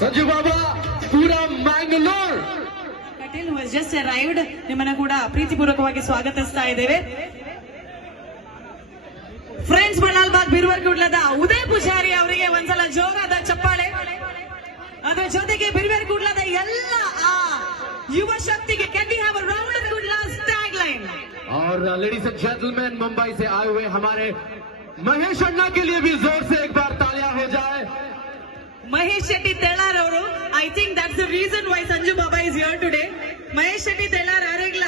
ಸಂಜು ಬಾಬಾ ಪೂರಾ Mangalore Patel who has just arrived ನಿಮ್ಮನ್ನ ಕೂಡ ಪ್ರೀತಿಪೂರ್ವಕವಾಗಿ ಸ್ವಾಗತಿಸ್ತಾ ಇದ್ದೇವೆ. ಫ್ರೆಂಡ್ಸ್ ಬಳ್ಳಾಲ್ ಬಾಗ್ ಬಿರುವರ್ಗುಡ್ಲದ ಉದಯ್ ಪೂಜಾರಿ ಅವರಿಗೆ ಒಂದ್ಸಲ ಜೋರಾದ ಚಪ್ಪಾಳೆ. ಅದರ ಜೊತೆಗೆ ಬಿರುವರ್ಗುಡ್ಲದ ಎಲ್ಲ ಯುವ ಶಕ್ತಿಗೆ can we have a round of good last tagline. और लेडीज एंड जेंटलमैन मुंबई से आए हुए हमारे महेश अन्ना के लिए भी जोर से एक बार तालियां हो जाए. ಮಹೇಶ್ ಶೆಟ್ಟಿ ತೆಳ್ಳಾರ್ ಅವರು, I think that's the reason why Sanju Baba is here today. Mahesh Shetty Tellar ಆರೆಗ್ಲ